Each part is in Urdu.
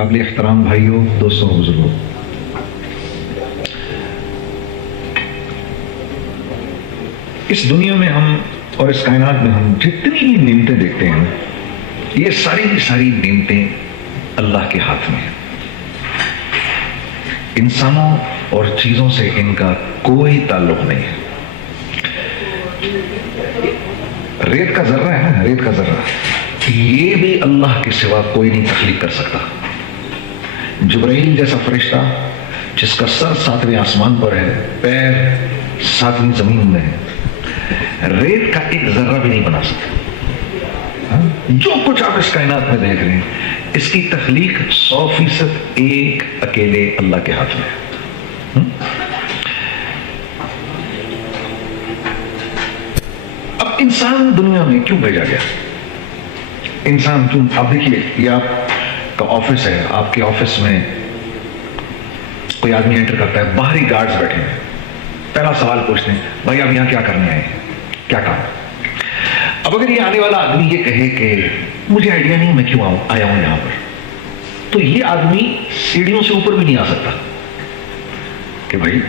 قابل احترام بھائیوں، دوستوں، بزرگوں، اس دنیا میں ہم اور اس کائنات میں ہم جتنی بھی نعمتیں دیکھتے ہیں، یہ ساری کی ساری نعمتیں اللہ کے ہاتھ میں ہیں۔ انسانوں اور چیزوں سے ان کا کوئی تعلق نہیں ہے۔ ریت کا ذرہ ہے نا، ریت کا ذرہ، یہ بھی اللہ کے سوا کوئی نہیں تخلیق کر سکتا۔ جبرائیل جیسا فرشتہ جس کا سر 7ویں آسمان پر ہے، پیر 7ویں زمین میں ہے، ریت کا ایک ذرہ بھی نہیں بنا سکتا۔ جو کچھ آپ اس کائنات میں دیکھ رہے ہیں، اس کی تخلیق 100% ایک اکیلے اللہ کے ہاتھ میں ہے۔ اب انسان دنیا میں کیوں بھیجا گیا؟ انسان کیوں؟ آپ دیکھیے، یہ آپ کا آفس ہے، آپ کے آفس میں کوئی آدمی انٹر کرتا ہے، باہری گارڈز بیٹھے ہیں، پہلا سوال پوچھتے ہیں، بھائی آپ یہاں کیا کرنے آئے ہیں، کیا کام؟ اب اگر یہ آنے والا آدمی یہ کہے کہ مجھے آئیڈیا نہیں میں کیوں آیا ہوں یہاں پر، تو یہ آدمی سیڑھیوں سے اوپر بھی نہیں آ سکتا کہ بھائی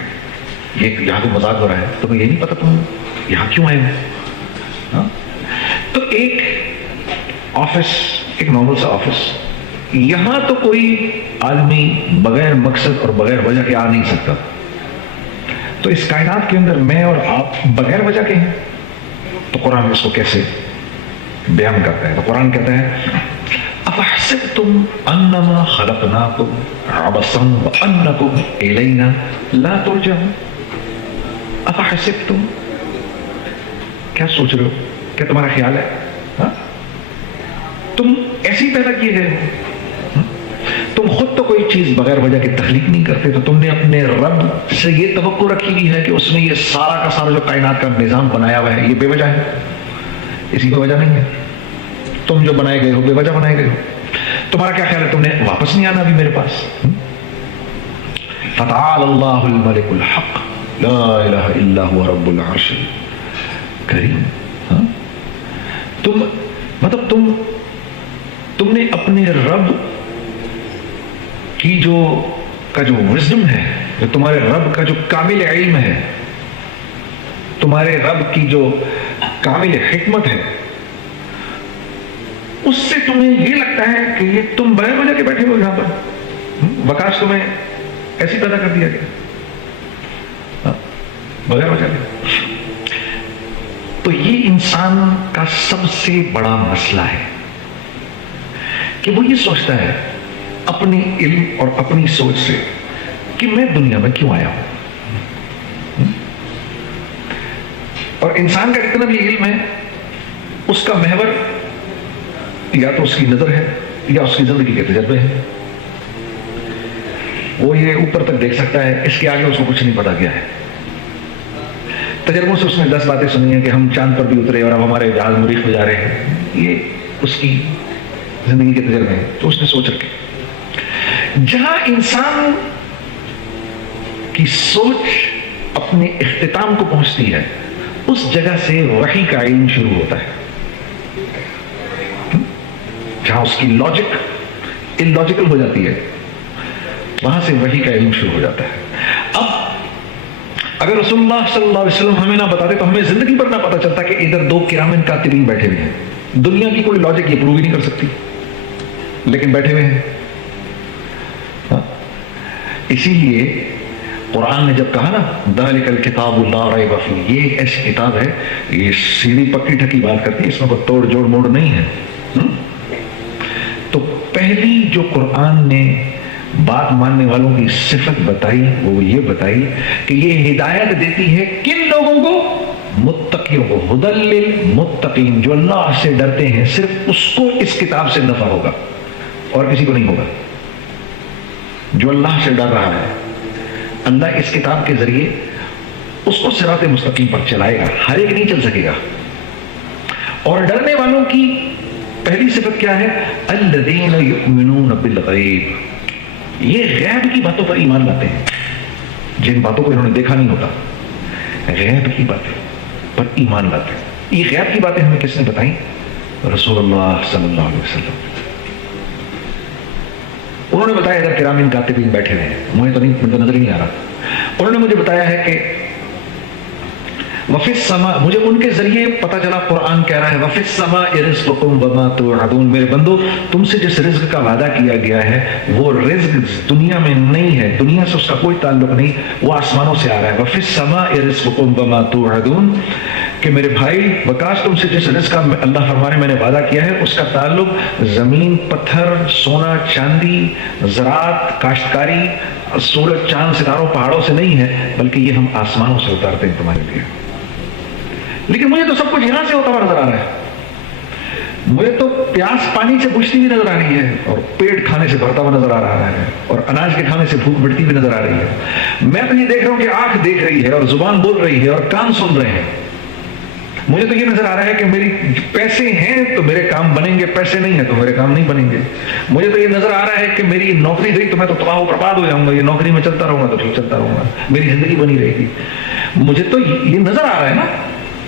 یہ یہاں کو مذاق ہو رہا ہے، تمہیں یہ نہیں پتا تم یہاں کیوں آئے ہو؟ تو ایک آفس، ایک نارمل سا آفس، یہاں تو کوئی آدمی بغیر مقصد اور بغیر وجہ کے آ نہیں سکتا، تو اس کائنات کے اندر میں اور آپ بغیر وجہ کے ہیں۔ تو قرآن اس کو کیسے بیان کرتا ہے؟ تو قرآن کہتا ہے افحسبتم انما خلقناکم عبثا وانکم الینا لا ترجعون۔ افحسبتم، کیا سوچ رہے ہو؟ کیا تمہارا خیال ہے تم ایسی پیدا کیے گئے ہو؟ تم خود تو کوئی چیز بغیر وجہ کے تخلیق نہیں کرتے، تو تم نے اپنے رب سے یہ توقع رکھی ہوئی ہے کہ اس نے یہ سارا کا سارا جو کائنات کا نظام بنایا ہوا ہے یہ بے وجہ ہے، اسی بے وجہ نہیں ہے۔ تم جو بنائے گئے ہو بے وجہ بنائے گئے ہو۔ تمہارا کیا خیال ہے تم نے واپس نہیں آنا ابھی میرے پاس؟ فتعال اللہ الملک الحق لا الہ الا هو رب العرش الکریم۔ تم نے اپنے رب کی جو وزڈم ہے، جو تمہارے رب کا جو کامل علم ہے، تمہارے رب کی جو کامل حکمت ہے، اس سے تمہیں یہ لگتا ہے کہ یہ تم بغیر وجہ کے بیٹھے ہو یہاں پر، وکاش تمہیں ایسی پیدا کر دیا گیا بغیر وجہ کے۔ تو یہ انسان کا سب سے بڑا مسئلہ ہے کہ وہ یہ سوچتا ہے اپنی علم اور اپنی سوچ سے کہ میں دنیا میں کیوں آیا ہوں۔ اور انسان کا جتنا بھی علم ہے، اس کا محور یا تو اس کی نظر ہے یا اس کی زندگی کے تجربے ہیں۔ وہ یہ اوپر تک دیکھ سکتا ہے، اس کے آگے اس کو کچھ نہیں پتا کیا ہے۔ تجربوں سے اس نے 10 باتیں سنی ہیں کہ ہم چاند پر بھی اترے اور اب ہمارے جہاز مریخ میں جا رہے ہیں، یہ اس کی زندگی کے تجربے ہیں، تو اس نے سوچ رکھے۔ جہاں انسان کی سوچ اپنے اختتام کو پہنچتی ہے، اس جگہ سے وحی کا علم شروع ہوتا ہے۔ جہاں اس کی لاجک اللاجیکل ہو جاتی ہے، وہاں سے وحی کا علم شروع ہو جاتا ہے۔ اب اگر رسول اللہ صلی اللہ علیہ وسلم ہمیں نہ بتاتے تو ہمیں زندگی پر نہ پتا چلتا کہ ادھر 2 کرامن کاتبین بیٹھے ہوئے ہیں۔ دنیا کی کوئی لاجک یہ پروو ہی نہیں کر سکتی، لیکن بیٹھے ہوئے ہیں۔ اسی لیے قرآن نے جب کہا نا ذالک الکتاب لا ریب فیہ، یہ ایک ایسی کتاب ہے، یہ سیدھی پکی ٹھکی بات کرتی ہے، اس میں کوئی توڑ جوڑ موڑ نہیں ہے۔ تو پہلی جو قرآن نے بات ماننے والوں کی صفت بتائی، وہ یہ بتائی کہ یہ ہدایت دیتی ہے کن لوگوں کو؟ متقیوں کو۔ ھدی للمتقین، جو اللہ سے ڈرتے ہیں، صرف اس کو اس کتاب سے نفع ہوگا اور کسی کو نہیں ہوگا۔ جو اللہ سے ڈر رہا ہے، اللہ اس کتاب کے ذریعے اس کو صراط مستقیم پر چلائے گا، ہر ایک نہیں چل سکے گا۔ اور ڈرنے والوں کی پہلی صفت کیا ہے؟ الذین یؤمنون بالغیب، یہ غیب کی باتوں پر ایمان لاتے ہیں، جن باتوں کو انہوں نے دیکھا نہیں ہوتا، غیب کی باتیں پر ایمان لاتے ہیں۔ یہ غیب کی باتیں ہمیں کس نے بتائیں؟ رسول اللہ صلی اللہ علیہ وسلم۔ انہوں نے بتایا ادھر کرامین کاتبین بیٹھے ہوئے ہیں، مجھے تو نظر ہی نہیں آ رہا. انہوں نے مجھے بتایا ہے کہ وفی السماء، مجھے ان کے ذریعے پتہ چلا قرآن کہہ رہا ہے وفی السماء رزقکم وما توعدون، میرے بندو تم سے جس رزق کا وعدہ کیا گیا ہے وہ رزق دنیا میں نہیں ہے، دنیا سے اس کا کوئی تعلق نہیں، وہ آسمانوں سے آ رہا ہے. وفی السماء رزقکم وما توعدون، کہ میرے بھائی وکاس تم سے جس رزق کا اللہ فرمانے میں نے وعدہ کیا ہے اس کا تعلق زمین، پتھر، سونا، چاندی، زراعت، کاشتکاری، سورج، چاند، ستاروں، پہاڑوں سے نہیں ہے، بلکہ یہ ہم آسمانوں سے اتارتے ہیں تمہارے لیے. لیکن مجھے تو سب کچھ یہاں سے ہوتا ہوا نظر آ رہا ہے، مجھے تو پیاس پانی سے بجھتی ہوئی نظر آ رہی ہے، اور پیٹ کھانے سے بھرتا ہوا نظر آ رہا ہے، اور اناج کے کھانے سے بھوک مٹتی ہوئی نظر آ رہی ہے. میں تو یہ دیکھ رہا ہوں کہ آنکھ دیکھ رہی ہے اور زبان بول رہی ہے اور کان سن رہے ہیں. مجھے تو یہ نظر آ رہا ہے کہ میری پیسے ہیں تو میرے کام بنیں گے، پیسے نہیں ہیں تو میرے کام نہیں بنیں گے. مجھے تو یہ نظر آ رہا ہے کہ میری نوکری گئی تو میں تو تباہ و برباد ہو جاؤں گا، یہ نوکری میں چلتا رہوں گا تو ٹھیک چلتا رہوں گا، میری زندگی بنی رہے گی. مجھے تو یہ نظر آ رہا ہے نا،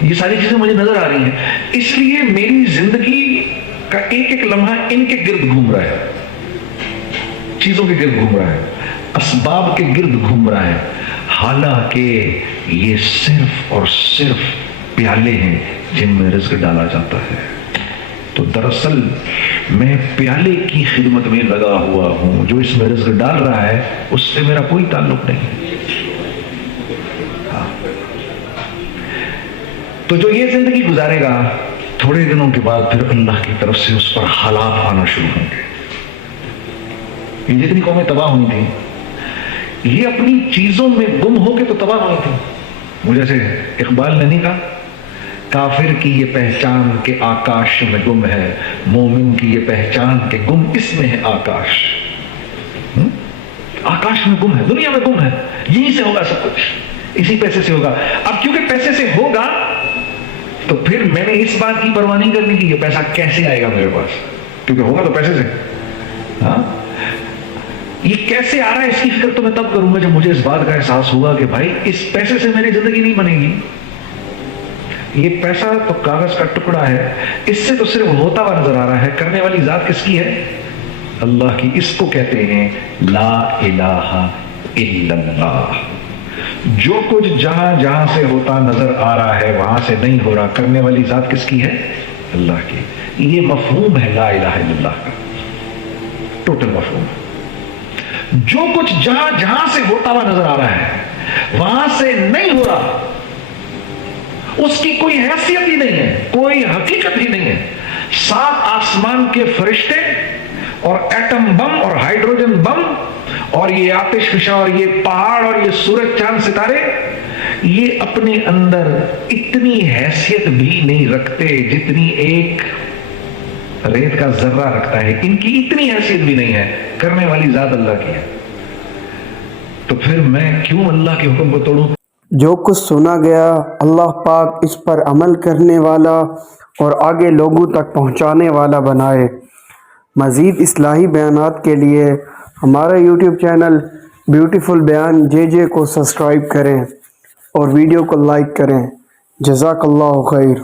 یہ ساری چیزیں مجھے نظر آ رہی ہیں، اس لیے میری زندگی کا ایک ایک لمحہ ان کے گرد گھوم رہا ہے، چیزوں کے گرد گھوم رہا ہے، اسباب کے گرد گھوم رہا ہے، حالانکہ یہ صرف اور صرف پیالے ہیں جن میں رزق ڈالا جاتا ہے. تو دراصل میں پیالے کی خدمت میں لگا ہوا ہوں، جو اس میں رزق ڈال رہا ہے اس سے میرا کوئی تعلق نہیں. تو جو یہ زندگی گزارے گا تھوڑے دنوں کے بعد پھر اللہ کی طرف سے اس پر حالات آنا شروع ہوں گے. یہ جتنی قومیں تباہ ہوئی تھیں یہ اپنی چیزوں میں گم ہو کے تو تباہ ہوئی تھی. مجھے سے اقبال نے نہیں کہا کافر کی یہ پہچان کہ آکاش میں گم ہے، مومن کی یہ پہچان کہ گم اس میں ہے آکاش. آکاش میں گم ہے، دنیا میں گم ہے، یہیں سے ہوگا سب کچھ، اسی پیسے سے ہوگا. اب کیونکہ پیسے سے ہوگا تو پھر میں نے اس بات کی پرواہ نہیں کرنی کہ یہ پیسہ کیسے آئے گا میرے پاس، کیونکہ ہوگا تو پیسے سے. ہاں یہ کیسے آ رہا ہے اس کی فکر تو میں تب کروں گا جب مجھے اس بات کا احساس ہوگا کہ بھائی اس پیسے سے میری زندگی نہیں بنے گی. یہ پیسہ تو کاغذ کا ٹکڑا ہے، اس سے تو صرف ہوتا ہوا نظر آ رہا ہے، کرنے والی ذات کس کی ہے؟ اللہ کی. اس کو کہتے ہیں لا الہ الا اللہ. جو کچھ جہاں جہاں سے ہوتا نظر آ رہا ہے وہاں سے نہیں ہو رہا، کرنے والی ذات کس کی ہے؟ اللہ کی. یہ مفہوم ہے لا الہ الا اللہ کا، ٹوٹل مفہوم. جو کچھ جہاں جہاں سے ہوتا ہوا نظر آ رہا ہے وہاں سے نہیں ہو رہا، اس کی کوئی حیثیت ہی نہیں ہے، کوئی حقیقت ہی نہیں ہے. 7 آسمان کے فرشتے اور ایٹم بم اور ہائیڈروجن بم اور یہ آتش فشاں اور یہ پہاڑ اور یہ سورج چاند ستارے یہ اپنے اندر اتنی حیثیت بھی نہیں رکھتے جتنی ایک ریت کا ذرہ رکھتا ہے. ان کی اتنی حیثیت بھی نہیں ہے، کرنے والی ذات اللہ کی ہے. تو پھر میں کیوں اللہ کے حکم کو توڑوں؟ جو کچھ سنا گیا اللہ پاک اس پر عمل کرنے والا اور آگے لوگوں تک پہنچانے والا بنائے. مزید اصلاحی بیانات کے لیے ہمارا یوٹیوب چینل بیوٹیفل بیان JJ کو سبسکرائب کریں اور ویڈیو کو لائک کریں. جزاک اللہ خیر.